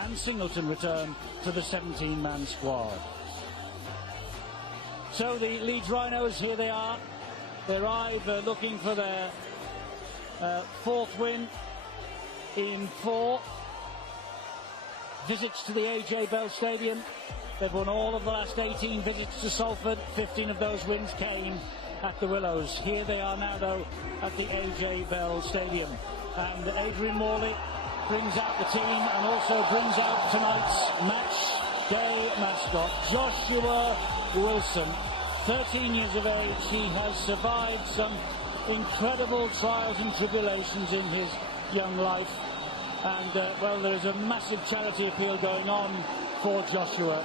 And Singleton return to the 17-man squad. So the Leeds Rhinos, here they are. They arrive looking for their fourth win in 4 visits to the AJ Bell Stadium. They've won all of the last 18 visits to Salford. 15 of those wins came at the Willows. Here they are now, though, at the AJ Bell Stadium. And Adrian Morley brings out the team and also brings out tonight's match day mascot, Joshua Wilson. 13 years of age, he has survived some incredible trials and tribulations in his young life. And, well, there is a massive charity appeal going on for Joshua.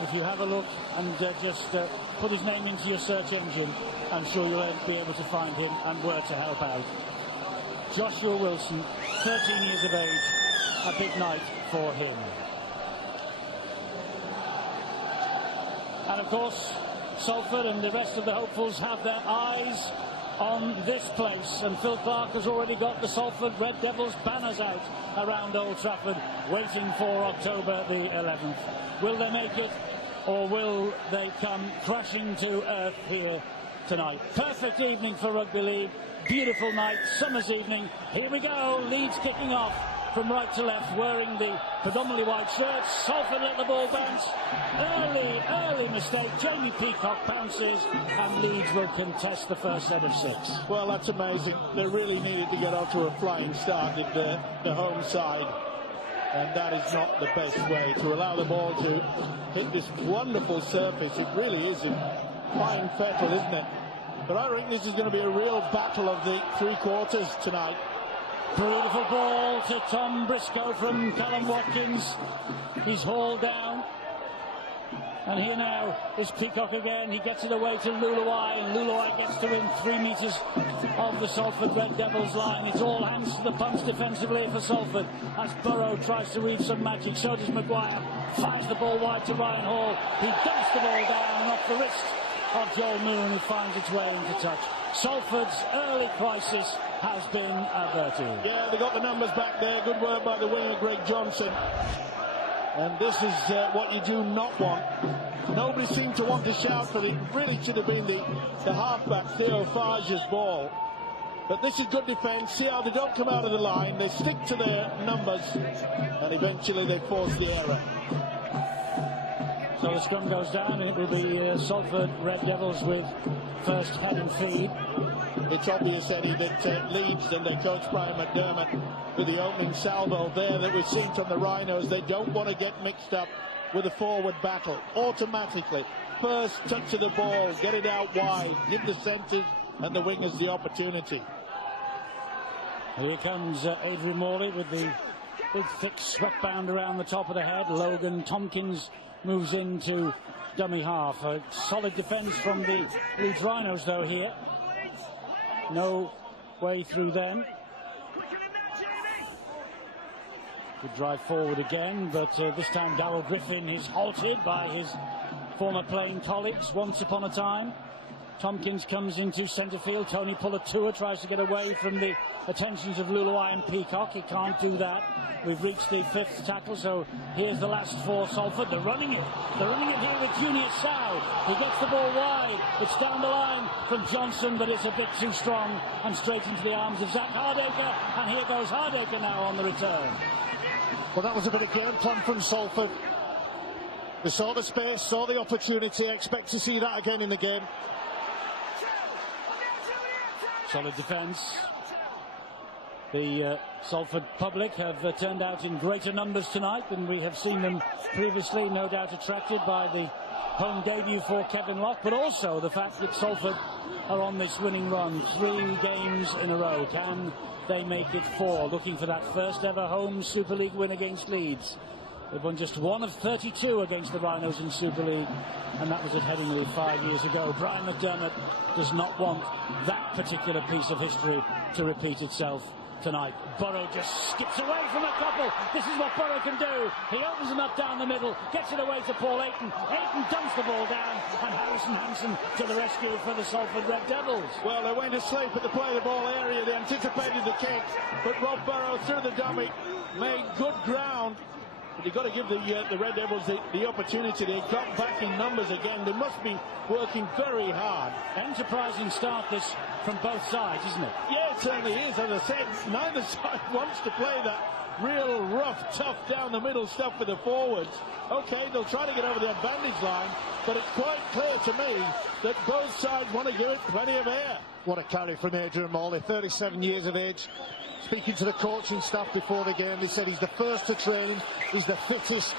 If you have a look and just put his name into your search engine, I'm sure you'll be able to find him and where to help out. Joshua Wilson, 13 years of age, a big night for him. And of course, Salford and the rest of the hopefuls have their eyes on this place, and Phil Clark has already got the Salford Red Devils banners out around Old Trafford, waiting for October the 11th. Will they make it, or will they come crashing to earth here tonight? Perfect evening for rugby league. Beautiful night, summer's evening. Here we go, Leeds kicking off from right to left, wearing the predominantly white shirts. Salford let the ball bounce. Early mistake. Jamie Peacock bounces, and Leeds will contest the first set of 6. Well, that's amazing. They really needed to get off to a flying start in the home side. And that is not the best way to allow the ball to hit this wonderful surface. It really is in fine fettle, isn't it? But I think this is going to be a real battle of the 3 quarters tonight. Beautiful ball to Tom Briscoe from Callum Watkins. He's hauled down. And here now is Peacock again. He gets it away to Luluai, and Luluai gets to win 3 metres of the Salford Red Devils line. It's all hands to the pumps defensively for Salford as Burrow tries to read some magic. So does Maguire. Fires the ball wide to Ryan Hall. He dumps the ball down and off the wrist of Joel Moon, who finds its way into touch. Salford's early crisis has been averted. Yeah, they got the numbers back there. Good work by the winger, Greg Johnson. And this is what you do not want. Nobody seemed to want to shout for it. It really should have been the halfback, Theo Fage's ball. But this is good defence. See how they don't come out of the line. They stick to their numbers, and eventually they force the error. So the scrum goes down, and it will be Salford Red Devils with first head and feed. It's obvious, Eddie, that Leeds and their coach Brian McDermott, with the opening salvo there that we've seen from the Rhinos, they don't want to get mixed up with a forward battle. Automatically, first touch of the ball, get it out wide, give the centres and the wingers the opportunity. Here comes Adrian Morley with the big thick sweatband around the top of the head. Logan Tompkins moves into dummy half. A solid defence from the Leeds Rhinos, though, here. No way through them. Good drive forward again, but this time Darrell Griffin is halted by his former playing colleagues once upon a time. Tompkins comes into centre field. Tony Pulatua tries to get away from the attentions of Luluai and Peacock. He can't do that. We've reached the 5th tackle, so here's the last for Salford. They're running it. They're running it here with Junior Sow. He gets the ball wide. It's down the line from Johnson, but it's a bit too strong and straight into the arms of Zach Hardacre. And here goes Hardacre now on the return. Well, that was a bit of game plan from Salford. They saw the space, saw the opportunity. Expect to see that again in the game. Solid defence. The Salford public have turned out in greater numbers tonight than we have seen them previously, no doubt attracted by the home debut for Kevin Locke, but also the fact that Salford are on this winning run, 3 games in a row. Can they make it 4? Looking for that first ever home Super League win against Leeds. They've won just 1 of 32 against the Rhinos in Super League, and that was at Headingley 5 years ago. Brian McDermott does not want that particular piece of history to repeat itself tonight. Burrow just skips away from a couple. This is what Burrow can do. He opens them up down the middle, gets it away to Paul Ayton. Ayton dumps the ball down, and Harrison Hansen to the rescue for the Salford Red Devils. Well, they went to sleep at the play the ball area. They anticipated the kick, but Rob Burrow through the dummy made good ground But you've got to give the Red Devils the opportunity. They've got back in numbers again. They must be working very hard. Enterprising start this from both sides, isn't it? Yeah, it certainly is. As I said, neither side wants to play that real rough, tough, down the middle stuff with the forwards. Okay, they'll try to get over the advantage line, but it's quite clear to me that both sides want to give it plenty of air. What a carry from Adrian Morley, 37 years of age. Speaking to the coaching staff before the game, they said he's the first to training, he's the fittest,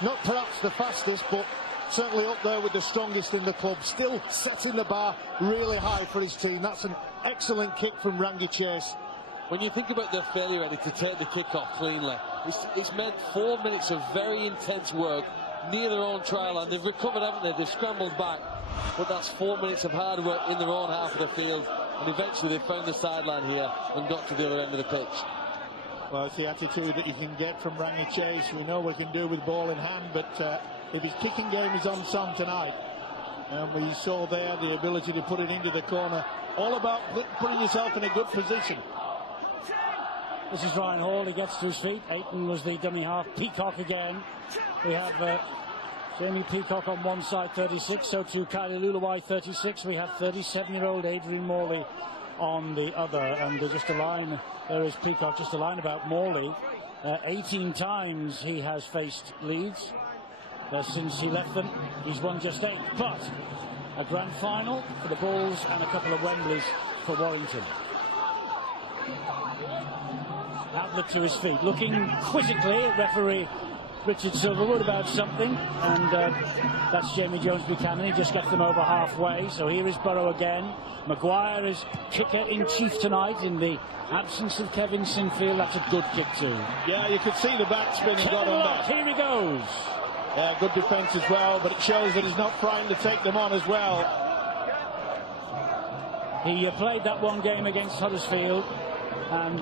not perhaps the fastest, but certainly up there with the strongest in the club. Still setting the bar really high for his team. That's an excellent kick from Rangi Chase. When you think about their failure, Eddie, to take the kick off cleanly, it's meant 4 minutes of very intense work near their own try line. They've recovered, haven't they? They've scrambled back, but that's 4 minutes of hard work in their own half of the field, and eventually they found the sideline here and got to the other end of the pitch. Well, it's the attitude that you can get from Rangi Chase. We know what he can do with ball in hand, but if his kicking game is on song tonight, and we saw there the ability to put it into the corner, all about putting yourself in a good position. This is Ryan Hall. He gets to his feet. Ayton was the dummy half. Peacock again. We have Jamie Peacock on one side, 36. So too Kylie Luluwai, 36. We have 37-year-old Adrian Morley on the other. And just a line. There is Peacock. Just a line about Morley. 18 times he has faced Leeds since he left them. He's won just 8. But a grand final for the Bulls and a couple of Wembleys for Warrington. Outlet to his feet, looking quizzically at referee Richard Silverwood about something, and that's Jamie Jones-Buchanan. He just gets them over halfway. So here is Burrow again. Maguire is kicker-in-chief tonight in the absence of Kevin Sinfield. That's a good kick too. Yeah, you could see the backspin he got on that. Here he goes. Yeah, good defence as well, but it shows that he's not frightened to take them on as well. He played that one game against Huddersfield, and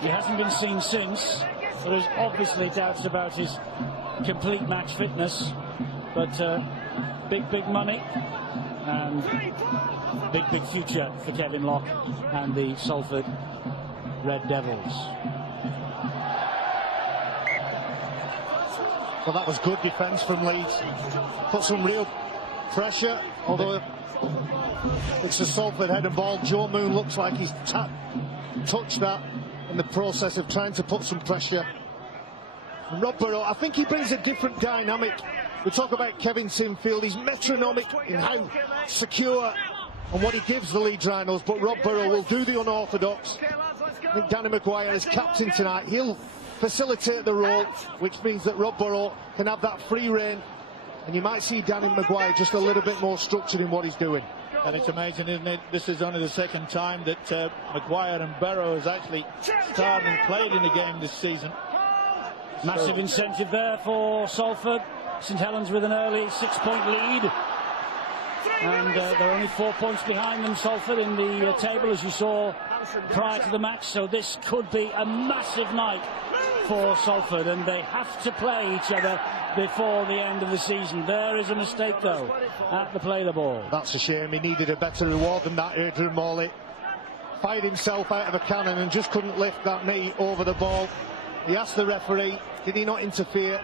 he hasn't been seen since. There is obviously doubts about his complete match fitness, but big money and big future for Kevin Locke and the Salford Red Devils. Well, that was good defence from Leeds. Put some real pressure, although it's a Salford headed ball. Joe Moon looks like he's touched that in the process of trying to put some pressure. And Rob Burrow, I think he brings a different dynamic. We talk about Kevin Sinfield, he's metronomic in how secure and what he gives the Leeds Rhinos, but Rob Burrow will do the unorthodox. I think Danny Maguire is captain tonight. He'll facilitate the role, which means that Rob Burrow can have that free rein, and you might see Danny Maguire just a little bit more structured in what he's doing. And it's amazing, isn't it? This is only the second time that Maguire and Burrow has actually started and played in the game this season. Massive incentive there for Salford. St Helens with an early 6-point lead. And they're only 4 points behind them, Salford, in the table, as you saw prior to the match. So this could be a massive night for Salford, and they have to play each other before the end of the season. There is a mistake, though, at the play the ball. That's a shame. He needed a better reward than that, Adrian Morley. Fired himself out of a cannon and just couldn't lift that knee over the ball. He asked the referee, did he not interfere?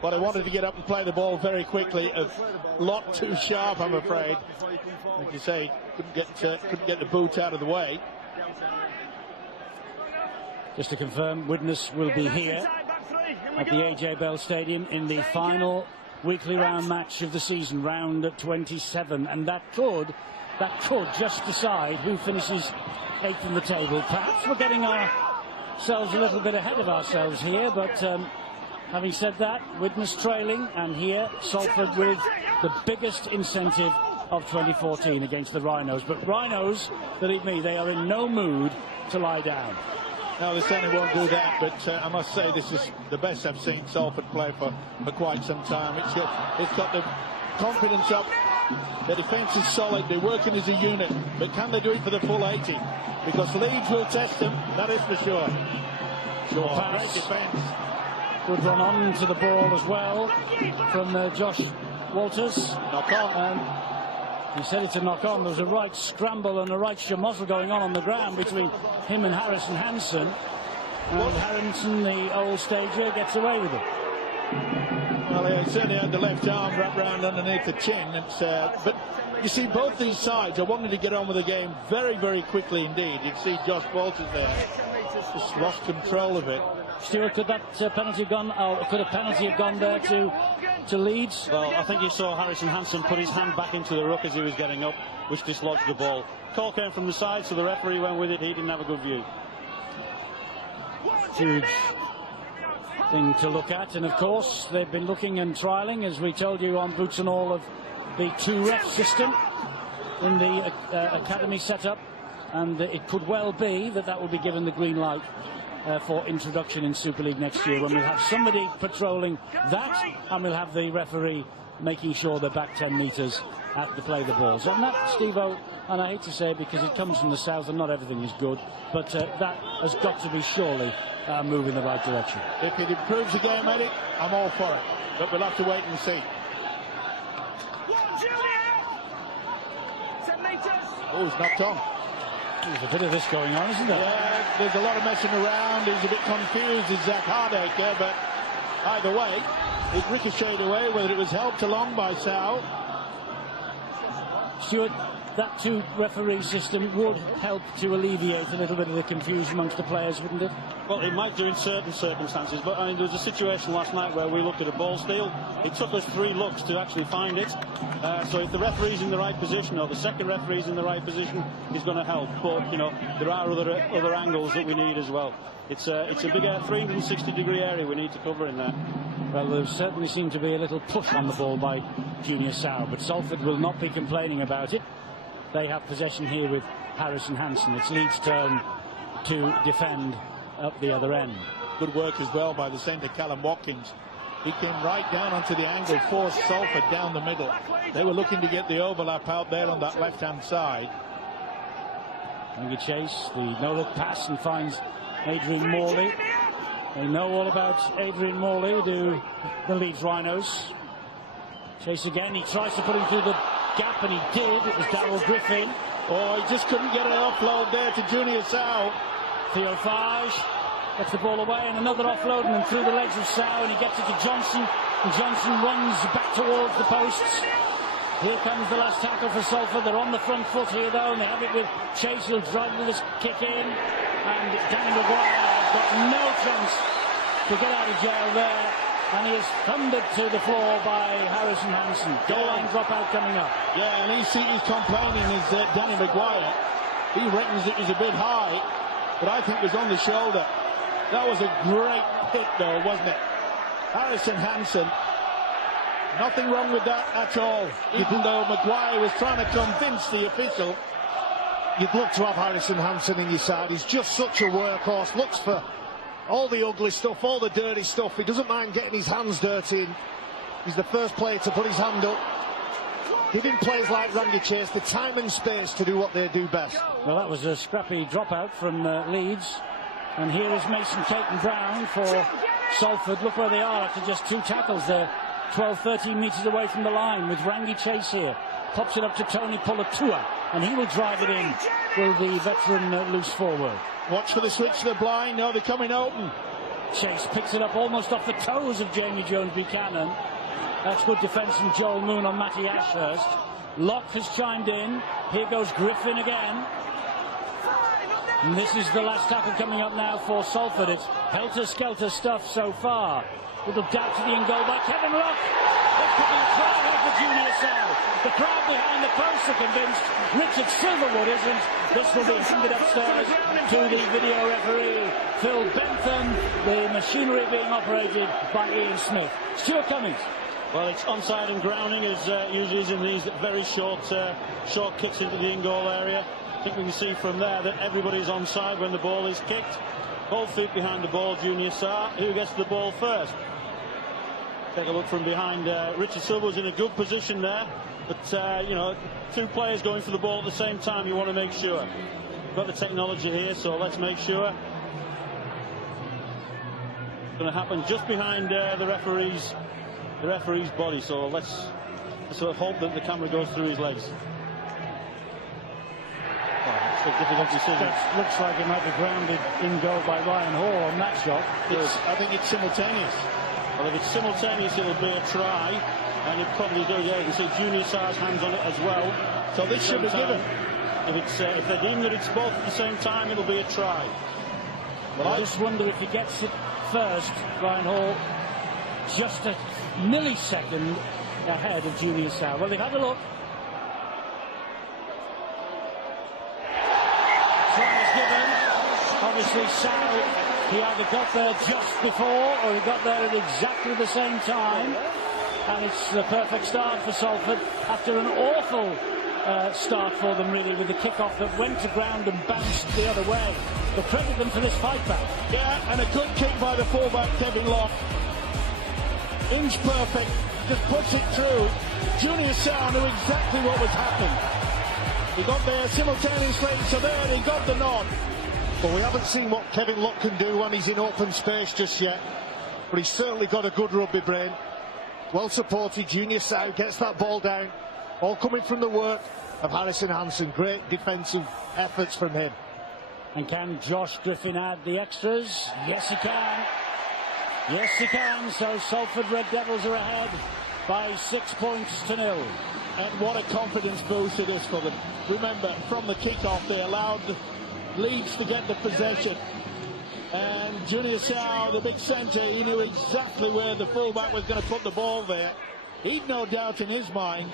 But I wanted to get up and play the ball very quickly. A lot too sharp, I'm afraid. Like you say, couldn't get the boot out of the way. Just to confirm, Widnes will be here at the AJ Bell Stadium in the final weekly round match of the season, round 27, and that could just decide who finishes 8th in the table. Perhaps we're getting ourselves a little bit ahead of ourselves here, but having said that, Widnes trailing, and here Salford with the biggest incentive of 2014 against the Rhinos. But Rhinos, believe me, they are in no mood to lie down. No, they certainly won't do that, but I must say this is the best I've seen Salford play for quite some time. It's got the confidence up, the defence is solid, they're working as a unit, but can they do it for the full 80? Because Leeds will test them, that is for sure. Great defence. Good run on to the ball as well from Josh Walters. Knock on. He said it's a knock on. There was a right scramble and a right schmozzle going on the ground between him and Harrison Hansen. And Harrison, the old stager, gets away with it. Well, he certainly had the left arm wrapped round underneath the chin. But you see, both these sides are wanting to get on with the game very, very quickly indeed. You see Josh Walters there just lost control of it. Stuart, could that penalty gone? Could a penalty have gone there to Leeds? Well, I think you saw Harrison Hansen put his hand back into the ruck as he was getting up, which dislodged the ball. Call came from the side, so the referee went with it. He didn't have a good view. Huge thing to look at, and of course they've been looking and trialling, as we told you on Boots and All, of the 2-ref system in the academy setup, and it could well be that will be given the green light for introduction in Super League next year, when we'll have somebody patrolling that, and we'll have the referee making sure they're back 10 metres at the play the balls. And that, Steve-O, and I hate to say it because it comes from the south and not everything is good, but that has got to be surely a move in the right direction. If it improves the game, Eddie, I'm all for it. But we'll have to wait and see. Oh, he's knocked on. There's a bit of this going on, isn't there? Yeah, there's a lot of messing around. He's a bit confused, is Zach Hardacre, but either way, it ricocheted away, whether it was helped along by Sal. Stuart, that 2-referee system would help to alleviate a little bit of the confusion amongst the players, wouldn't it? Well, it might do in certain circumstances, but I mean, there was a situation last night where we looked at a ball steal. It took us 3 looks to actually find it. So if the referee's in the right position, or the second referee's in the right position, he's going to help. But, you know, there are other angles that we need as well. It's a big 360-degree area we need to cover in there. Well, there certainly seemed to be a little push on the ball by Junior Sow, but Salford will not be complaining about it. They have possession here with Harrison Hansen. It's Leeds' turn to defend up the other end. Good work as well by the centre, Callum Watkins. He came right down onto the angle, forced Salford down the middle. They were looking to get the overlap out there on that left-hand side. Rangy Chase, the no-look pass, and finds Adrian Morley. They know all about Adrian Morley, do the Leeds Rhinos. Chase again, he tries to put him through the gap, and he did. It was Darryl Griffin. Oh, he just couldn't get an offload there to Junior Sow. Theo Fage gets the ball away, and another offload, and then through the legs of Sow, and he gets it to Johnson, and Johnson runs back towards the posts. Here comes the last tackle for Salford. They're on the front foot here, though, and they have it with Chase, who'll drive with this kick in, and Danny Maguire has got no chance to get out of jail there, and he is thundered to the floor by Harrison Hansen. Goal line dropout coming up. Yeah, and he's complaining, is Danny Maguire. He reckons it was a bit high, but I think it was on the shoulder. That was a great hit, though, wasn't it? Harrison Hansen, nothing wrong with that at all, even though Maguire was trying to convince the official. You'd love to have Harrison Hansen in your side. He's just such a workhorse. Looks for all the ugly stuff, all the dirty stuff. He doesn't mind getting his hands dirty. He's the first player to put his hand up, giving players like Rangy Chase the time and space to do what they do best. Well, that was a scrappy dropout from Leeds. And here is Mason Caton-Brown for Salford. Look where they are after just 2 tackles. They're 12-13 metres away from the line with Rangy Chase here. Pops it up to Tony Pulatua, and he will drive it in. Will the veteran loose forward? Watch for the switch to the blind. No, they're coming open. Chase picks it up almost off the toes of Jamie Jones-Buchanan. That's good defence from Joel Moon on Matty Ashurst. Locke has chimed in. Here goes Griffin again. And this is the last tackle coming up now for Salford. It's helter-skelter stuff so far. Little dab to the in goal by Kevin Locke. It could be a crowd here for Junior Sow. The crowd behind the post are convinced. Richard Silverwood isn't. This will be handed upstairs to the video referee, Phil Bentham. The machinery being operated by Ian Smith. Stuart Cummings. Well, it's onside and grounding, as usually is in these very short kicks into the in-goal area. I think we can see from there that everybody's onside when the ball is kicked. Both feet behind the ball, Junior Sarr. Who gets the ball first? Take a look from behind. Richard Silverwood's in a good position there, but you know, 2 players going for the ball at the same time. You want to make sure. We've got the technology here, so let's make sure. It's going to happen just behind the referee's body. So let's sort of hope that the camera goes through his legs. That's a difficult decision. That looks like it might be grounded in goal by Ryan Hall on that shot. I think it's simultaneous. Well, if it's simultaneous, it'll be a try, and it probably does. Yeah, you can see Junior Sar's hands on it as well. So this should be given. If they deem that it's both at the same time, it'll be a try. Well, I just wonder if he gets it first, Ryan Hall, just a millisecond ahead of Junior Sar. Well, they've had a look. Try is given. Obviously, Sal, he either got there just before or he got there at exactly the same time. And it's the perfect start for Salford after an awful start for them, really, with the kick-off that went to ground and bounced the other way. But credit them for this fight back. Yeah, and a good kick by the fullback, Kevin Locke. Inch perfect, just puts it through. Junior Sar knew exactly what was happening. He got there simultaneously, so there he got the nod. But we haven't seen what Kevin Locke can do when he's in open space just yet. But he's certainly got a good rugby brain. Well supported, Junior Sar gets that ball down. All coming from the work of Harrison Hansen. Great defensive efforts from him. And can Josh Griffin add the extras? Yes, he can. Yes, he can. So Salford Red Devils are ahead by 6 points to 0. And what a confidence boost it is for them. Remember, from the kick-off, they allowed Leeds to get the possession. And Junior Sar, the big centre, he knew exactly where the fullback was going to put the ball there. He'd no doubt in his mind.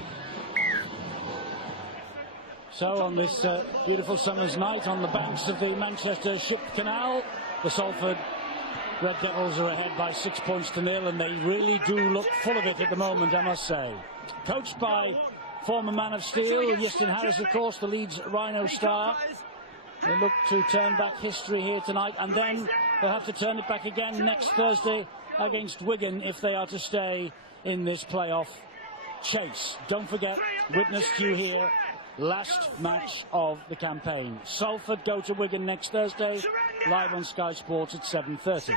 So on this beautiful summer's night on the banks of the Manchester Ship Canal, the Salford Red Devils are ahead by 6 points to 0, and they really do look full of it at the moment, I must say. Coached by former man of steel, Justin Harris, of course, the Leeds Rhino star. They look to turn back history here tonight, and then they'll have to turn it back again next Thursday against Wigan if they are to stay in this playoff chase. Don't forget, witnessed you here, last match of the campaign. Salford go to Wigan next Thursday, live on Sky Sports at 7:30.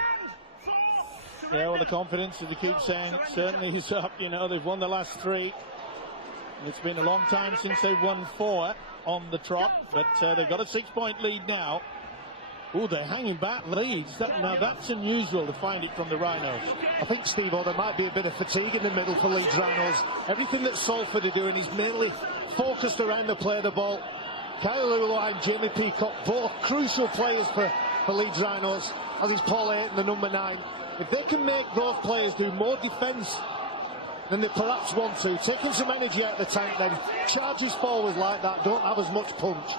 Yeah, well, the confidence, as they keep saying, it certainly is up. You know, they've won the last 3. It's been a long time since they've won 4 on the trot, but they've got a 6-point lead now. Oh, they're hanging back Leeds. Now that's unusual to find it from the Rhinos. I think, Steve, there might be a bit of fatigue in the middle for Leeds Rhinos. Everything that Salford are doing is mainly focused around the play of the ball. Kyle Lula and Jamie Peacock, both crucial players for Leeds Rhinos, as is Paul Ayton, the number 9. If they can make those players do more defence than they perhaps want to, taking some energy out of the tank, then charges forward like that don't have as much punch.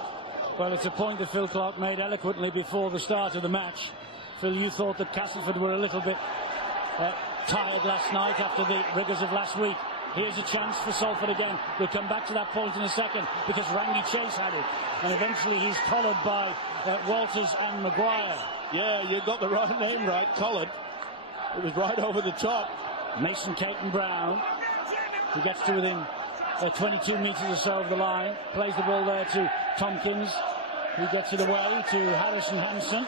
Well, it's a point that Phil Clark made eloquently before the start of the match. Phil, you thought that Castleford were a little bit tired last night after the rigours of last week. Here's a chance for Salford again. We'll come back to that point in a second because Randy Chase had it. And eventually he's collared by Walters and Maguire. Yeah, you got the right name right, collared. It was right over the top. Mason Caton Brown, who gets to within 22 metres or so of the line, plays the ball there to Tompkins, who gets it away to Harrison Hansen.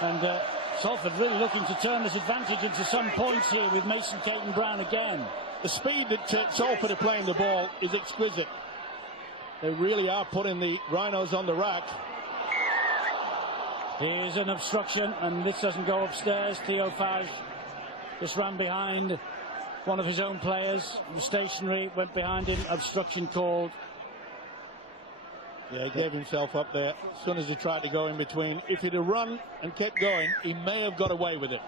And Salford really looking to turn this advantage into some points here with Mason Caton Brown again. The speed that Salford are playing the ball is exquisite. They really are putting the Rhinos on the rack. Here's an obstruction, and this doesn't go upstairs. Theo Fage just ran behind one of his own players. The stationary went behind him. Obstruction called. Yeah, he gave himself up there as soon as he tried to go in between. If he'd have run and kept going, he may have got away with it.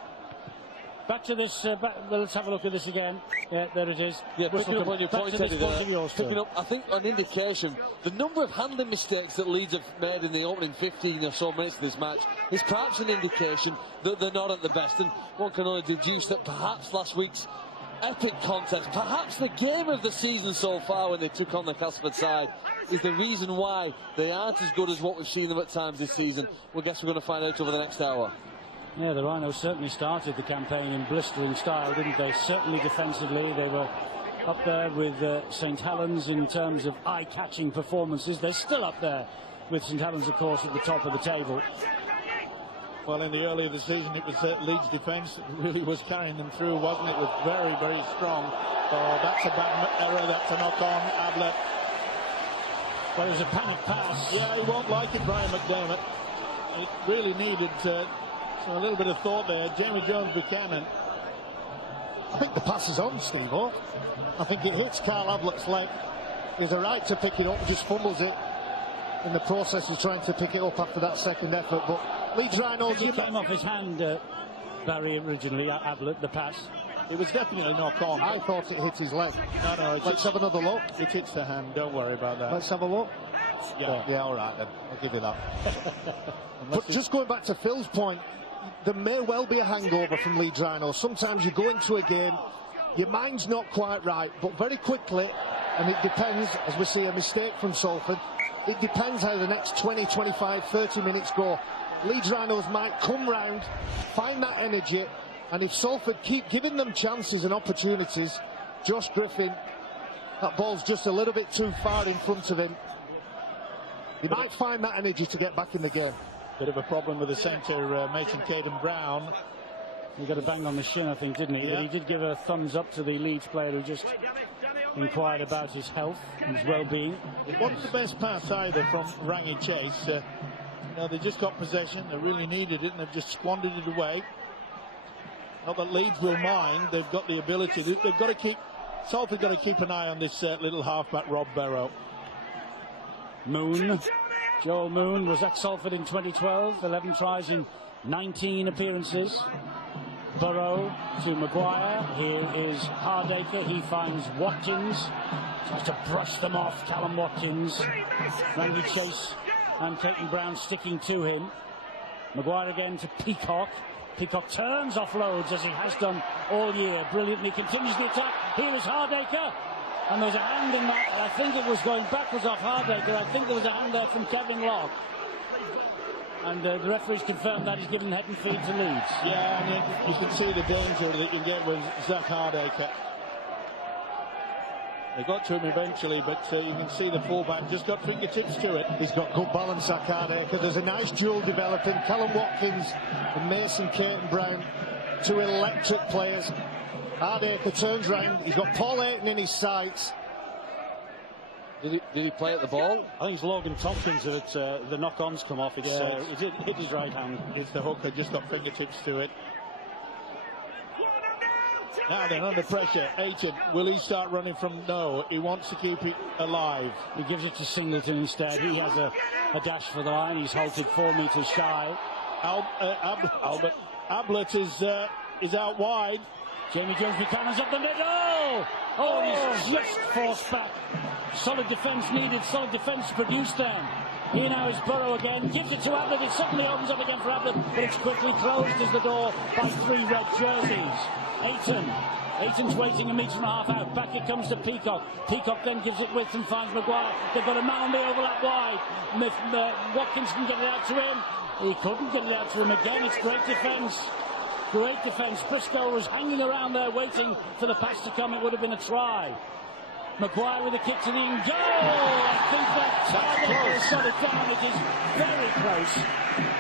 Back to this, well, let's have a look at this again. Yeah, there it is. Yeah, picking up on your point, Eddie, picking up, I think, an indication, the number of handling mistakes that Leeds have made in the opening 15 or so minutes of this match is perhaps an indication that they're not at the best. And one can only deduce that perhaps last week's epic contest, perhaps the game of the season so far when they took on the Castleford side, is the reason why they aren't as good as what we've seen them at times this season. Well, I guess we're going to find out over the next hour. Yeah, the Rhinos certainly started the campaign in blistering style, didn't they? Certainly defensively, they were up there with St Helens in terms of eye-catching performances. They're still up there with St Helens, of course, at the top of the table. Well, in the early of the season, it was Leeds' defence that really was carrying them through, wasn't it? It was very, very strong. Oh, that's a bad error. That's a knock-on. Ablett. Well, it was a panic pass. Yeah, he won't like it, Brian McDermott. It really needed a little bit of thought there. Jamie Jones-Buchanan. I think the pass is on, Steve. I think it hits Carl Ablett's leg. He has a right to pick it up, just fumbles it in the process of trying to pick it up after that second effort. But Leeds Rhinos... It came off his hand, Barry, originally, Ablett, the pass. It was definitely knock on. I thought it hit his leg. No, let's have another look. It hits the hand, don't worry about that. Let's have a look. Yeah, all right then, I'll give you that. But just going back to Phil's point, there may well be a hangover from Leeds Rhinos. Sometimes you go into a game, your mind's not quite right, but very quickly, and it depends, as we see a mistake from Salford, it depends how the next 20, 25, 30 minutes go. Leeds Rhinos might come round, find that energy, and if Salford keep giving them chances and opportunities, Josh Griffin, that ball's just a little bit too far in front of him. He might find that energy to get back in the game. Bit of a problem with the centre, Mason Caden Brown. He got a bang on the shin, I think, didn't he? Yeah. But he did give a thumbs up to the Leeds player who just inquired about his health and his well-being. It wasn't the best pass either from Rangi Chase. They just got possession. They really needed it, and they've just squandered it away. Not that Leeds will mind. They've got the ability. They've got to keep... Salford got to keep an eye on this little halfback, Rob Barrow. Moon. Joel Moon was at Salford in 2012, 11 tries in 19 appearances. Burrow to Maguire. Here is Hardacre. He finds Watkins. Tries to brush them off, Callum Watkins. Rangi Chase and Caden Brown sticking to him. Maguire again to Peacock. Peacock turns, offloads as he has done all year. Brilliantly continues the attack. Here is Hardacre. And there's a hand in that. I think it was going backwards off Hardacre. I think there was a hand there from Kevin Locke. And the referee's confirmed that he's given head and feet to Leeds. Yeah, I mean, you can see the danger that you get with Zach Hardacre. They got to him eventually, but you can see the fullback just got fingertips to it. He's got good balance, Zach Hardacre. There's a nice duel developing. Callum Watkins and Mason Caden Brown, two electric players. Hardacre turns round. He's got Paul Ayton in his sights. Did he play at the ball? I think it's Logan Tompkins that the knock-ons come off. It hit his right hand. It's the hooker, just got fingertips to it. Now then, under pressure, Ayton, will he start running from? No, he wants to keep it alive. He gives it to Singleton instead. He has a dash for the line. He's halted 4 metres shy. Ablett is out wide. Jamie Jones-Buchanan's up the middle. Oh, and he's just forced back. Solid defence needed. Solid defence produced them. Here now is Burrow again. Gives it to Ablett. It suddenly opens up again for Ablett, but it's quickly closed as the door by 3 red jerseys. Ayton's waiting a metre and a half out. Back it comes to Peacock. Peacock then gives it width and finds Maguire. They've got a man on the overlap wide. Watkins can get it out to him. He couldn't get it out to him again. It's great defence. Great defence. Briscoe was hanging around there waiting for the pass to come. It would have been a try. Maguire with a kick to the end goal. I think that shot it down. It is very close.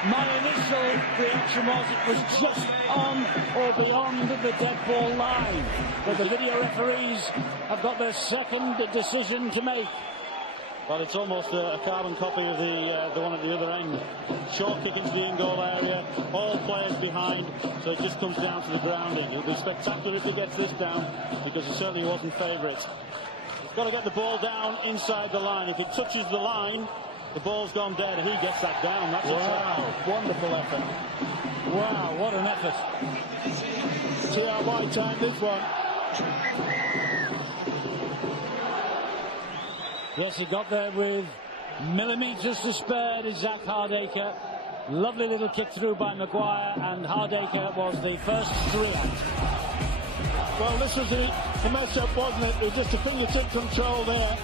My initial reaction was it was just on or beyond the dead ball line. But the video referees have got their second decision to make. Well, it's almost a carbon copy of the one at the other end. Short kick into the in-goal area, all players behind, so it just comes down to the grounding. It'll be spectacular if he gets this down, because he certainly wasn't favourite. He's got to get the ball down inside the line. If it touches the line, the ball's gone dead. He gets that down. That's a Wonderful effort. Wow, what an effort. TRY time this one. Yes, he got there with millimetres to spare to Zach Hardacre. Lovely little kick through by Maguire, and Hardacre was the first 3 out. Well, this was the mess-up, wasn't it? It was just a fingertip control there.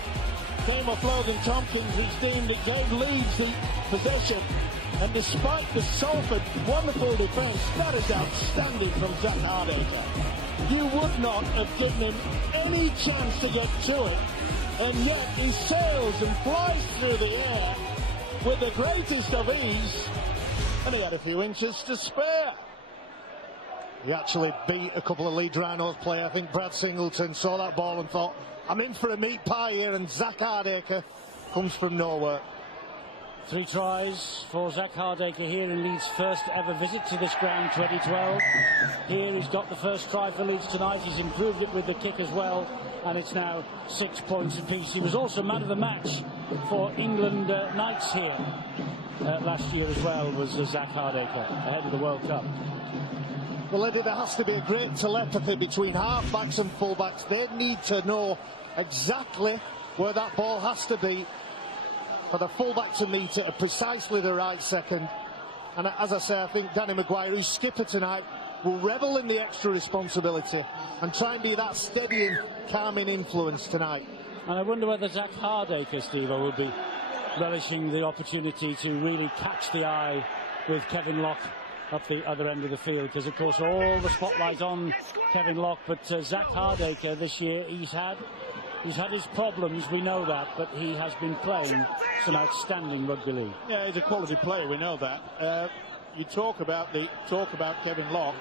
Came off Logan Tompkins, which deemed it gave Leeds the possession. And despite the Salford wonderful defence, that is outstanding from Zach Hardacre. You would not have given him any chance to get to it. And yet he sails and flies through the air with the greatest of ease, and he had a few inches to spare. He actually beat a couple of Leeds Rhinos players. I think Brad Singleton saw that ball and thought, I'm in for a meat pie here, and Zach Hardacre comes from nowhere. 3 tries for Zach Hardaker here in Leeds' first ever visit to this ground, 2012. Here he's got the first try for Leeds tonight. He's improved it with the kick as well, and it's now 6 points apiece. He was also man of the match for England Knights here last year as well, was Zach Hardaker, ahead of the World Cup. Well, Eddie, there has to be a great telepathy between half-backs and full-backs. They need to know exactly where that ball has to be for the full-back to meet it at precisely the right second. And as I say, I think Danny Maguire, who's skipper tonight, will revel in the extra responsibility and try and be that steadying, calming influence tonight. And I wonder whether Zach Hardaker, Steve, will be relishing the opportunity to really catch the eye with Kevin Locke up the other end of the field, because of course all the spotlight on Kevin Locke, but Zach Hardaker this year, he's had his problems, we know that, but he has been playing some outstanding rugby league. Yeah, he's a quality player, we know that. You talk about Kevin Locke.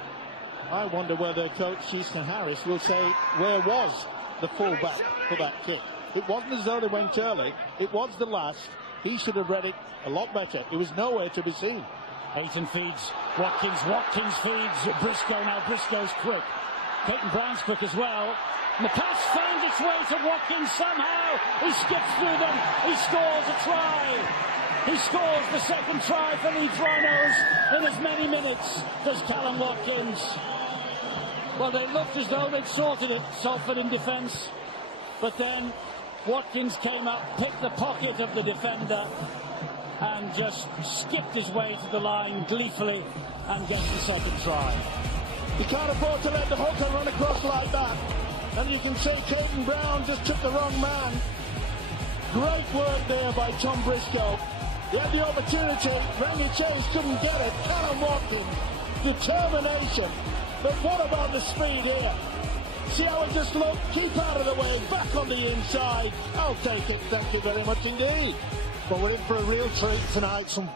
I wonder whether coach Easton Harris will say, where was the full-back for that kick? It wasn't as though they went early. It was the last. He should have read it a lot better. It was nowhere to be seen. Ayton feeds Watkins. Watkins feeds Briscoe. Now Briscoe's quick. Peyton Brown's quick as well. And the pass finds its way to Watkins somehow. He skips through them. He scores a try. He scores the second try for Leeds Rhinos in as many minutes as Callum Watkins. Well, they looked as though they'd sorted it, Salford in defence. But then Watkins came up, picked the pocket of the defender, and just skipped his way to the line gleefully and gets the second try. You can't afford to let the hooker run across like that. And you can say Peyton Brown just took the wrong man. Great work there by Tom Briscoe. He had the opportunity, Rangy Chase couldn't get it. Callum Watkins, determination. But what about the speed here? See how it just looked? Keep out of the way, back on the inside. I'll take it, thank you very much indeed. But we're in for a real treat tonight. Some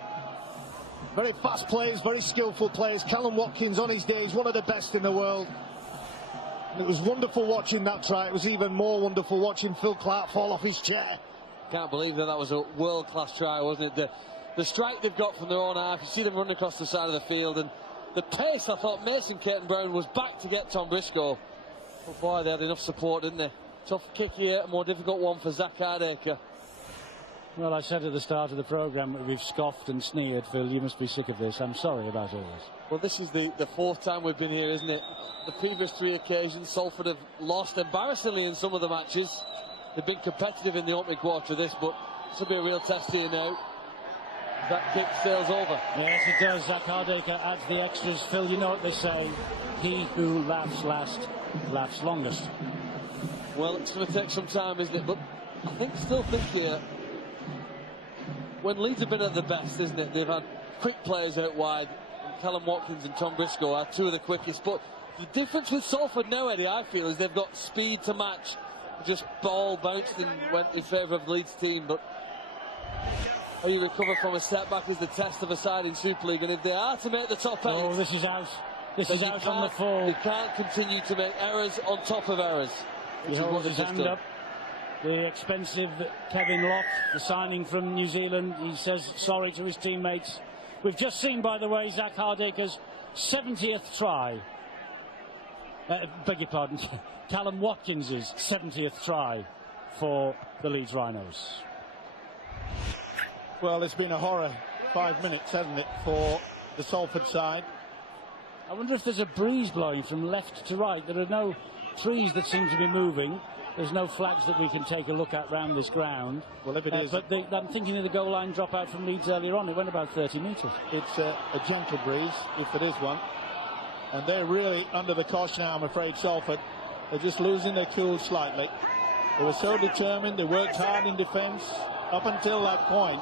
very fast players, very skillful players. Callum Watkins on his day, he's one of the best in the world. It was wonderful watching that try. It was even more wonderful watching Phil Clark fall off his chair. Can't believe that was a world-class try, wasn't it? The strike they've got from their own half, you see them running across the side of the field, and the pace, I thought Mason Caton-Brown was back to get Tom Briscoe. But boy, they had enough support, didn't they? Tough kick here, a more difficult one for Zach Hardaker. Well, I said at the start of the programme that we've scoffed and sneered. Phil, you must be sick of this. I'm sorry about all this. Well, this is the fourth time we've been here, isn't it? The previous 3 occasions, Salford have lost embarrassingly in some of the matches. They've been competitive in the opening quarter of this, but this will be a real test here now. That kick sails over. Yes, it does. Zach Hardaker adds the extras. Phil, you know what they say. He who laughs last, laughs longest. Well, it's going to take some time, isn't it? But I still think here, when Leeds have been at the best, isn't it? They've had quick players out wide. And Callum Watkins and Tom Briscoe are 2 of the quickest. But the difference with Salford now, Eddie, I feel, is they've got speed to match. Just ball bounced and went in favour of the Leeds team. But how you recover from a setback is the test of a side in Super League. And if they are to make the top 8... Oh, this is out. This is out on the full. You can't continue to make errors on top of errors. He holds his hand up. The expensive Kevin Locke, the signing from New Zealand, he says sorry to his teammates. We've just seen, by the way, Zach Hardaker's 70th try. Beg your pardon, Callum Watkins's 70th try for the Leeds Rhinos. Well, it's been a horror 5 minutes, hasn't it, for the Salford side. I wonder if there's a breeze blowing from left to right. There are no trees that seem to be moving. There's no flags that we can take a look at round this ground. Well, if it is... But I'm thinking of the goal line drop out from Leeds earlier on. It went about 30 metres. It's a gentle breeze, if it is one. And they're really under the cosh now, I'm afraid, Salford. They're just losing their cool slightly. They were so determined. They worked hard in defence up until that point.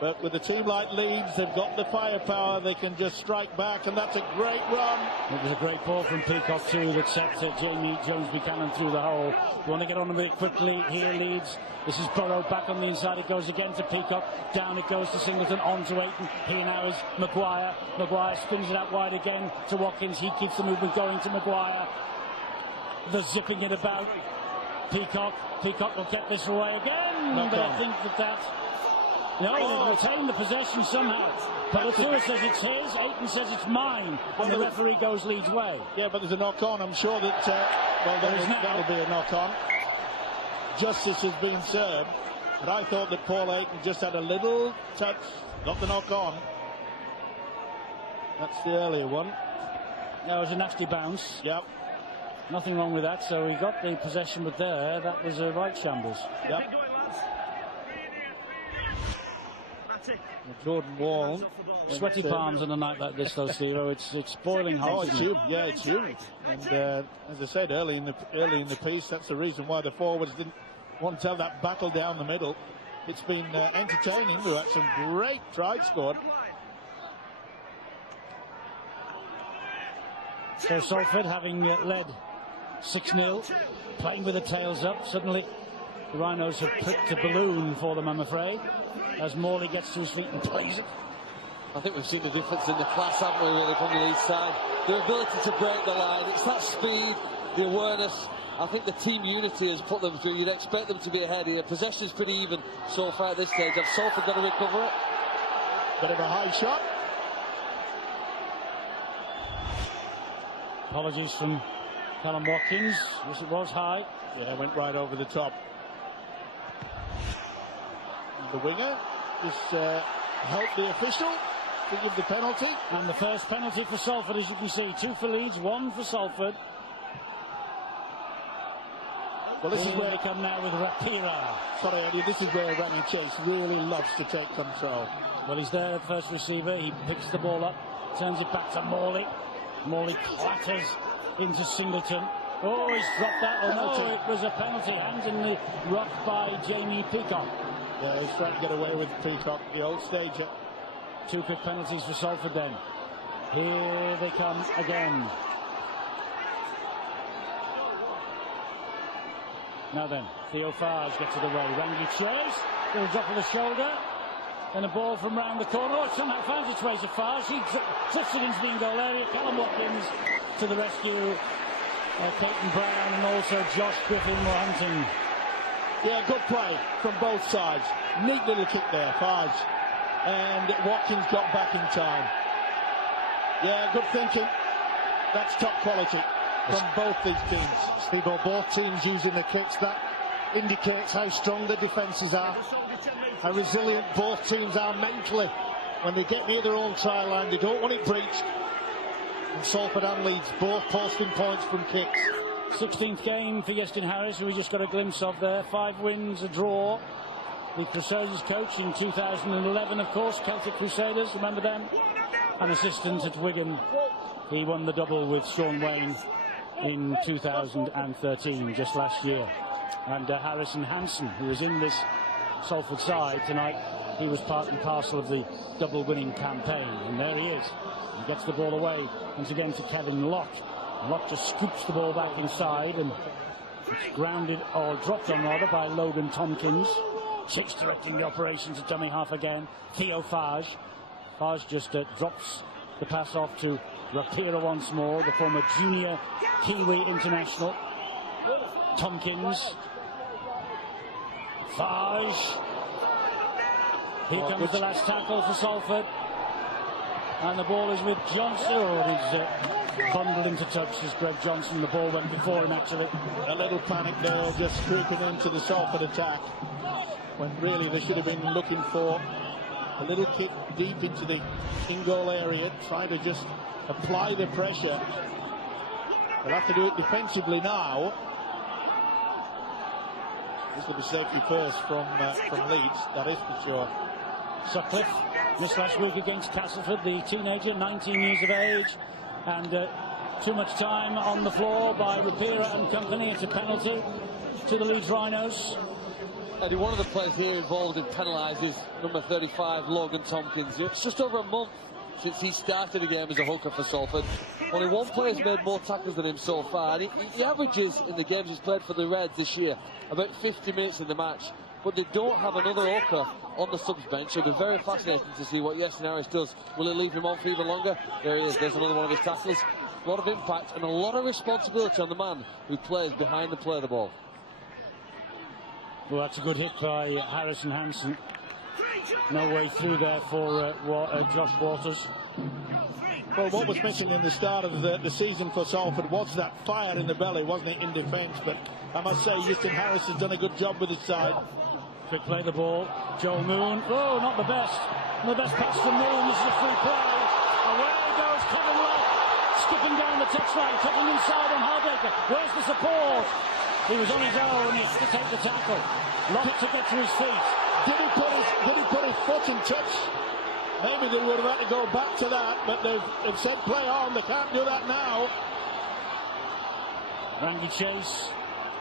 But with a team like Leeds, they've got the firepower. They can just strike back, and that's a great run. It was a great ball from Peacock too that set Jamie Jones-Buchanan through the hole. We want to get on with it quickly here, Leeds. This is Burrow back on the inside. It goes again to Peacock. Down it goes to Singleton, on to Ayton. Here now is Maguire. Maguire spins it out wide again to Watkins. He keeps the movement going to Maguire. The zipping it about. Peacock will get this away again, but I think that he'll retain the possession somehow. Palatua says it's his, Aiton says it's mine, and the referee goes Leeds' way. Yeah, but there's a knock-on. I'm sure that, that'll be a knock-on. Justice has been served, but I thought that Paul Aiton just had a little touch, not the knock-on. That's the earlier one. That was a nasty bounce. Yep. Nothing wrong with that, so he got the possession, but that was a right shambles. Yep. Jordan Wall. Sweaty palms on a night like this, though, Steve. It's boiling hot. Oh, it's humid. Yeah, it's humid. And as I said early in the piece, that's the reason why the forwards didn't want to have that battle down the middle. It's been entertaining. We've had some great tries scored. So Salford, having led 6-0, playing with the tails up, suddenly the Rhinos have pricked a balloon for them, I'm afraid, as Morley gets to his feet and plays it. I think we've seen the difference in the class, haven't we, really, from the Leeds side. Their ability to break the line, it's that speed, the awareness. I think the team unity has put them through. You'd expect them to be ahead here. Possession's pretty even so far at this stage. Have Salford got to recover it? Bit of a high shot. Apologies from Callum Watkins. Yes, it was high. Yeah, it went right over the top. The winger just helped the official to give the penalty. And the first penalty for Salford, as you can see. 2 for Leeds, 1 for Salford. Well, this is where they come now with Rapira. Sorry, Eddie, this is where Randy Chase really loves to take control. Well, he's there, first receiver. He picks the ball up, turns it back to Morley. Morley clatters into Singleton. Oh, he's dropped that. Oh, no, it was a penalty. Hands in the rough by Jamie Peacock. Yeah, he's trying to get away with Peacock, the old stager. 2 quick penalties for Salford then. Here they come again. Now then, Theo Farge gets it away. Rangi chase, little drop of the shoulder, and a ball from round the corner. Oh, it somehow finds its way to Farge. He puts it into the in-goal area. Callum Watkins to the rescue. Clayton Brown and also Josh Griffin were hunting. Yeah, good play from both sides. Neat little kick there, Farge. And Watkins got back in time. Yeah, good thinking. That's top quality from both these teams. Steve, both teams using the kicks. That indicates how strong the defences are, how resilient both teams are mentally. When they get near their own try line, they don't want it breached. And Salford and Leeds both posting points from kicks. 16th game for Iestyn Harris, who we just got a glimpse of there. 5 wins, a draw. The Crusaders coach in 2011, of course, Celtic Crusaders, remember them? An assistant at Wigan. He won the double with Sean Wayne in 2013, just last year. And Harrison Hansen, who was in this Salford side tonight, he was part and parcel of the double winning campaign. And there he is. He gets the ball away once again to Kevin Locke. Locke just scoops the ball back inside, and it's grounded, or dropped on rather, by Logan Tompkins. Chase directing the operation to dummy half again. Theo Farge. Farge just drops the pass off to Rapira once more, the former junior Kiwi international. Tompkins. Farge. Here comes the last tackle for Salford. And the ball is with Johnson. Oh, he's bundled into touch as Greg Johnson. The ball went before him, actually. A little panic there, just creeping into the Salford attack, when really they should have been looking for a little kick deep into the in-goal area, trying to just apply the pressure. They'll have to do it defensively now. This will be safety first from Leeds, that is for sure. Sutcliffe missed last week against Castleford, the teenager, 19 years of age, and too much time on the floor by Rapira and company. It's a penalty to the Leeds Rhinos. Eddie, one of the players here involved in penalised is number 35, Logan Tompkins. It's just over a month since he started the game as a hooker for Salford. Only one player's made more tackles than him so far, and he averages in the games he's played for the Reds this year about 50 minutes in the match. But they don't have another hooker on the subs bench. It'll be very fascinating to see what Iestyn Harris does. Will he leave him on for even longer? There he is. There's another one of his tackles. A lot of impact and a lot of responsibility on the man who plays behind the play of the ball. Well, that's a good hit by Harrison Hansen. No way through there for Josh Waters. Well, what was missing in the start of the season for Salford was that fire in the belly, wasn't it, in defence? But I must say, Houston Harris has done a good job with his side. Quick play the ball. Joel Moon. Oh, not the best. The best pass from Moon. This is a free play. Away goes Kevin Locke. Skipping down the touchline, taking inside on Hardaker. Where's the support? He was on his own. He had to take the tackle. Locke to get to his feet. Did he put his foot in touch? Maybe they would have had to go back to that, but they've said play on. They can't do that now. Randy Chase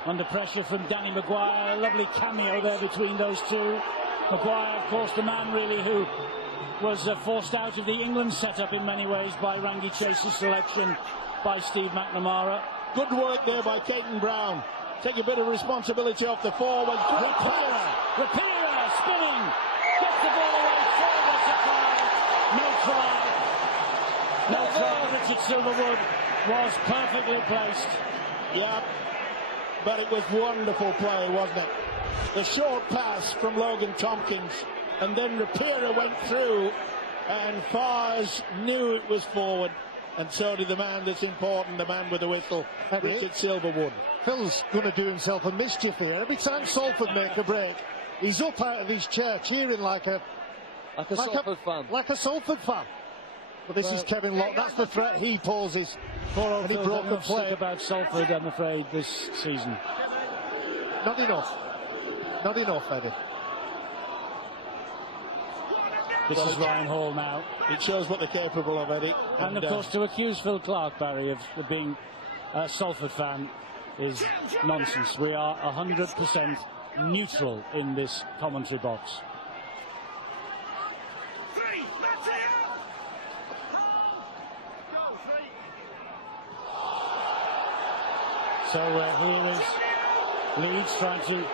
under pressure from Danny Maguire. Lovely cameo there between those two. Maguire, of course, the man really who was forced out of the England setup in many ways by Randy Chase's selection by Steve McNamara. Good work there by Caden Brown. Take a bit of responsibility off the forward. Rapira spinning. Gets the ball away forward to Kyle. No try. No try. Richard Silverwood was perfectly placed. Yeah, but it was wonderful play, wasn't it? The short pass from Logan Tompkins, and then Rapira went through, and Fars knew it was forward, and so did the man that's important, the man with the whistle, Richard Silverwood. Phil's going to do himself a mischief here. Every time Salford make a break, he's up out of his chair cheering like a Salford fan. Like a Salford fan. But this is Kevin Locke. That's the threat he poses. Poor Any broken play about Salford, I'm afraid, this season. Not enough. Not enough, Eddie. This is Ryan Hall now. It shows what they're capable of, Eddie. And of course, to accuse Phil Clark, Barry, of being a Salford fan is nonsense. We are 100% neutral in this commentary box. So here is Leeds trying to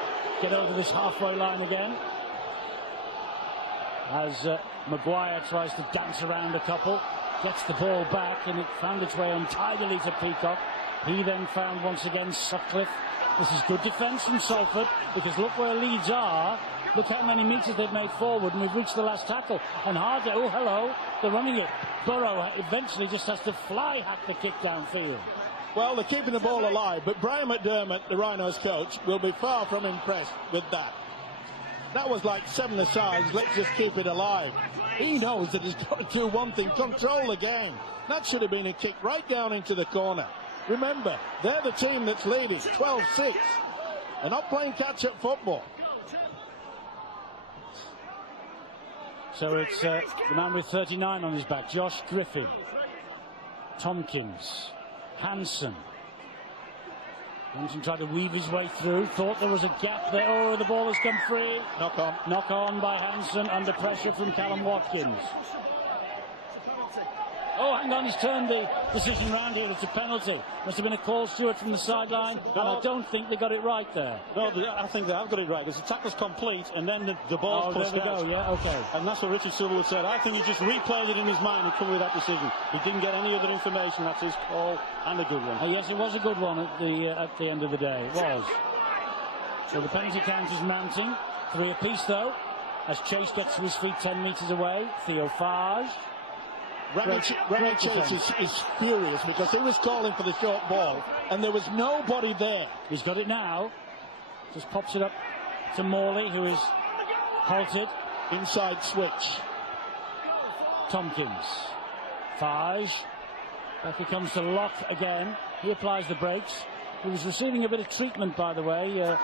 get over this halfway line again. As Maguire tries to dance around a couple, gets the ball back, and it found its way untidily to Peacock. He then found once again Sutcliffe. This is good defence from Salford, because look where Leeds are. Look how many metres they've made forward, and we've reached the last tackle. And Harder, oh hello, they're running it. Burrow eventually just has to fly hack the kick downfield. Well, they're keeping the ball alive, but Brian McDermott, the Rhinos coach, will be far from impressed with that. That was like 7 asides, let's just keep it alive. He knows that he's got to do one thing, control the game. That should have been a kick right down into the corner. Remember, they're the team that's leading, 12-6. They're not playing catch-up football. So it's the man with 39 on his back, Josh Griffin, Tompkins, Hansen. Hansen tried to weave his way through, thought there was a gap there. Oh, the ball has come free. Knock on. Knock on by Hansen under pressure from Callum Watkins. Oh, hang on, he's turned the decision round here. It's a penalty. Must have been a call, Stuart, from the sideline. And I don't think they got it right there. No, I think they have got it right. Because the tackle's complete, and then the ball's pushed out. There we go, yeah, okay. And that's what Richard Silverwood said. I think he just replayed it in his mind and come with that decision. He didn't get any other information. That's his call, and a good one. Yes, it was a good one at the end of the day. It was. So the penalty count is mounting. 3 apiece, though, as Chase gets to his feet 10 metres away. Theo Farge. Randy Chase is furious because he was calling for the short ball and there was nobody there. He's got it now. Just pops it up to Morley, who is halted. Inside switch. Tompkins. Farge. Back he comes to Locke again. He applies the brakes. He was receiving a bit of treatment, by the way,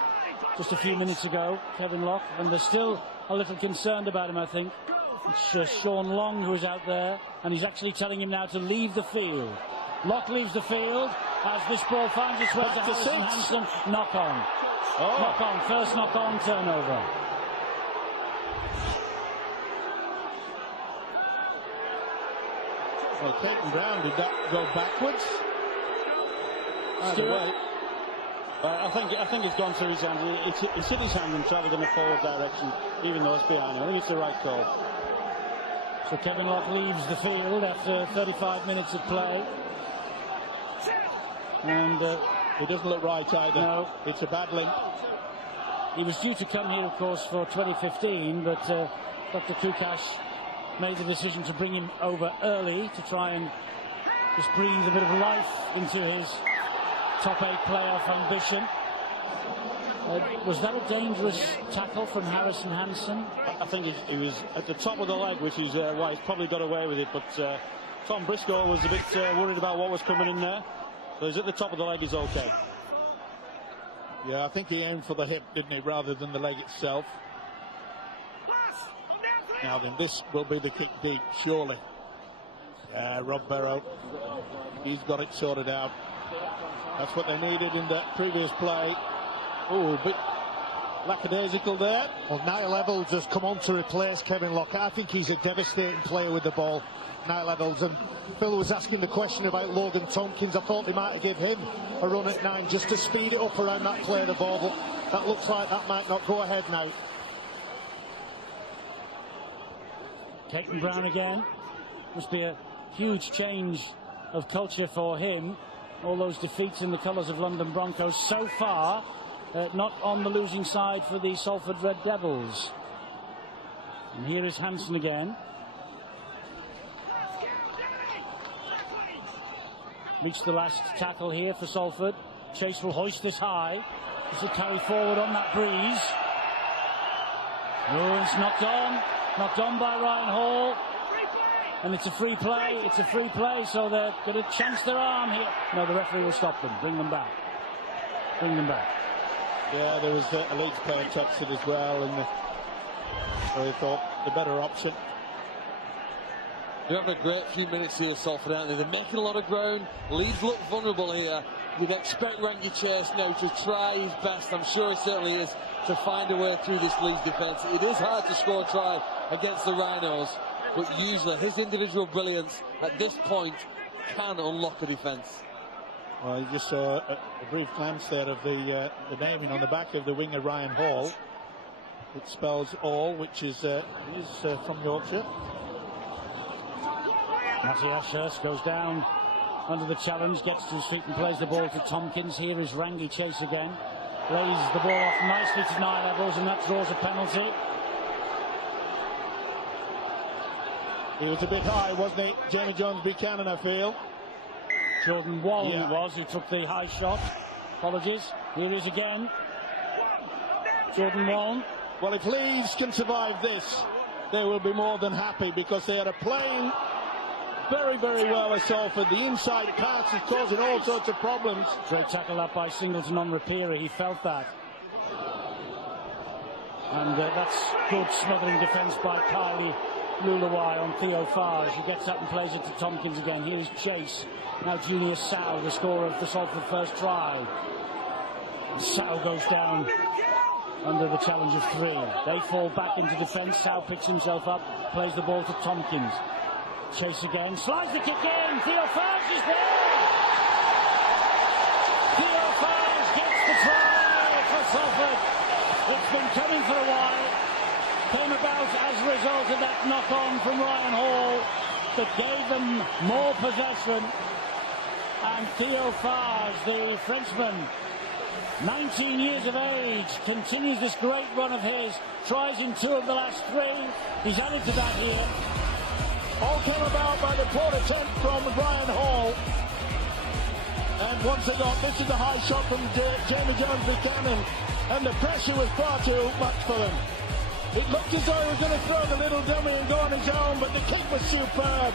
just a few minutes ago, Kevin Locke, and they're still a little concerned about him, I think. It's Sean Long who is out there, and he's actually telling him now to leave the field. Locke leaves the field as this ball finds its way to Harrison Hansen. Knock on. Oh. Knock on. First knock on, turnover. Well, Caden Brown, did that go backwards? Either way. I think it's gone through his hand. It's hit his hand and travelled in a forward direction, even though it's behind him. I think it's the right call. So Kevin Locke leaves the field after 35 minutes of play. And it doesn't look right either. No. It's a bad link. He was due to come here, of course, for 2015, but Dr. Kukash made the decision to bring him over early to try and just breathe a bit of life into his top 8 playoff ambition. Was that a dangerous tackle from Harrison Hansen? I think he was at the top of the leg, which is why he's probably got away with it. But Tom Briscoe was a bit worried about what was coming in there. So he's at the top of the leg, he's okay. Yeah, I think he aimed for the hip, didn't he, rather than the leg itself. Now then, this will be the kick deep, surely. Rob Barrow, he's got it sorted out. That's what they needed in that previous play. Oh, a bit lackadaisical there. Well, Niall Evans has come on to replace Kevin Lockett. I think he's a devastating player with the ball, Niall Evans. And Phil was asking the question about Logan Tompkins. I thought they might have give him a run at 9 just to speed it up around that play of the ball, but that looks like that might not go ahead now. Caton Brown again. Must be a huge change of culture for him. All those defeats in the colours of London Broncos so far. Not on the losing side for the Salford Red Devils. And here is Hansen again. Reached the last tackle here for Salford. Chase will hoist this high. This will carry forward on that breeze. Oh, it's knocked on. Knocked on by Ryan Hall. And it's a free play. It's a free play, so they're going to chance their arm here. No, the referee will stop them. Bring them back. Bring them back. Yeah, there was a Leeds player touched it as well, and so they thought the better option. They're having a great few minutes here, Salford, aren't they? They're making a lot of ground. Leeds look vulnerable here. You'd expect Ranky Chase now to try his best, I'm sure he certainly is, to find a way through this Leeds defence. It is hard to score a try against the Rhinos, but usually his individual brilliance at this point can unlock a defence. Well, you just saw a brief glance there of the naming on the back of the winger Ryan Hall. It spells All, which is from Yorkshire. Matty Ashurst goes down under the challenge, gets to his feet and plays the ball to Tompkins. Here is Rangy Chase again. Lays the ball off nicely to Niall Evans, and that draws a penalty. He was a bit high, wasn't he? Jamie Jones Buchanan, I feel. Jordan Wallen it was who took the high shot. Apologies. Here he is again. Jordan Wallen. Well, if Leeds can survive this, they will be more than happy, because they are playing very, very well at Salford. The inside pass is causing all sorts of problems. Great tackle up by Singleton on Rapira. He felt that. And that's good smothering defence by Kylie Lulawai on Theo Farge. He gets up and plays it to Tompkins again. Here's Chase. Now Junior Sow, the scorer of the Salford first try. And Sow goes down under the challenge of 3. They fall back into defence. Sow picks himself up, plays the ball to Tompkins. Chase again, slides the kick in. Theo Farge is there. Theo Farge gets the try for Salford. It's been coming for a while. Came about as a result of that knock-on from Ryan Hall that gave them more possession. And Theo Farge, the Frenchman, 19 years of age, continues this great run of his. Tries in 2 of the last 3. He's added to that here. All came about by the poor attempt from Brian Hall. And once again, this is a high shot from Jamie Jones Buchanan. And the pressure was far too much for them. It looked as though he was going to throw the little dummy and go on his own, but the kick was superb.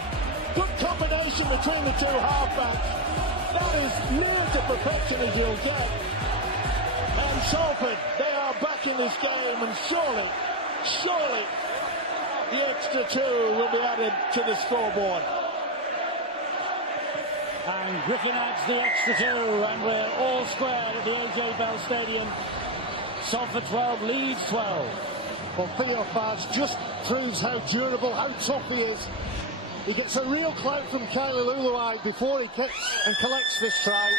Good combination between the 2 halfbacks. That is near to perfection as you'll get. And Salford, they are back in this game, and surely, the extra 2 will be added to the scoreboard. And Griffin adds the extra 2, and we're all square at the AJ Bell Stadium. Salford 12, Leeds 12. Well, Theo Farge just proves how durable, how tough he is. He gets a real clout from Kylie Lulawai before he kicks and collects this try.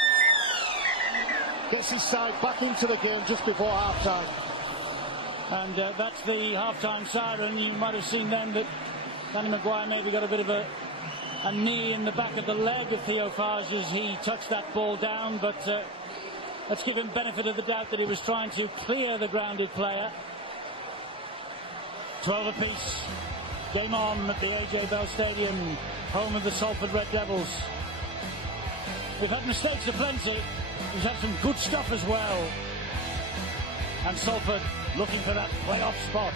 Gets his side back into the game just before half-time. And that's the half-time siren. You might have seen then that Danny Maguire maybe got a bit of a knee in the back of the leg of Theo Farge as he touched that ball down, but Let's give him benefit of the doubt that he was trying to clear the grounded player. 12 apiece. Game on at the AJ Bell Stadium, home of the Salford Red Devils. We've had mistakes aplenty. We've had some good stuff as well. And Salford looking for that playoff spot.